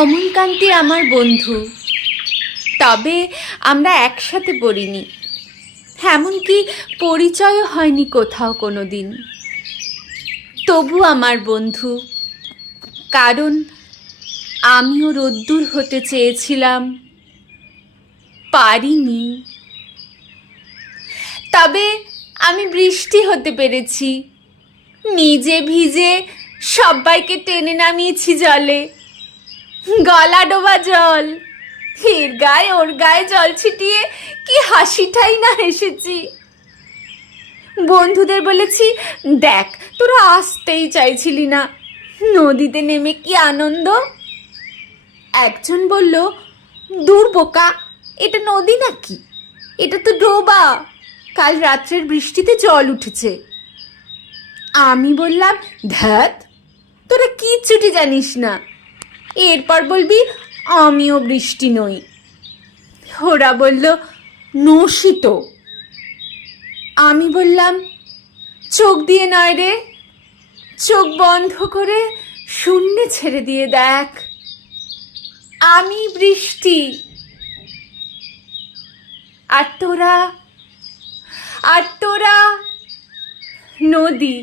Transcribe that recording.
অমনকান্তি আমার বন্ধু, তবে আমরা একসাথে পড়িনি, এমনকি পরিচয়ও হয়নি কোথাও কোনো দিন। তবু আমার বন্ধু, কারণ আমিও রোদ্দুর হতে চেয়েছিলাম, পারিনি। তবে আমি বৃষ্টি হতে পেরেছি, নিজে ভিজে সবাইকে টেনে নামিয়েছি জলে। গলা ডোবা জল, এর গায়ে ওর গায়ে জল ছিটিয়ে কি হাসিটাই না হেসেছি। বন্ধুদের বলেছি, দেখ তোরা আসতেই চাইছিলি না, নদীতে নেমে কি আনন্দ। একজন বলল, দূর বোকা, এটা নদী নাকি, এটা তো ডোবা, কাল রাত্রের বৃষ্টিতে জল উঠেছে। আমি বললাম, ধ্যাত, তোরা কিচ্ছুটি জানিস না, এরপর বলবি আমিও বৃষ্টি নই। ওরা বলল, নসি তো। আমি বললাম, চোখ দিয়ে নয় রে, চোখ বন্ধ করে শূন্যে ছেড়ে দিয়ে দেখ, আমি বৃষ্টি, আর তোরা নদী।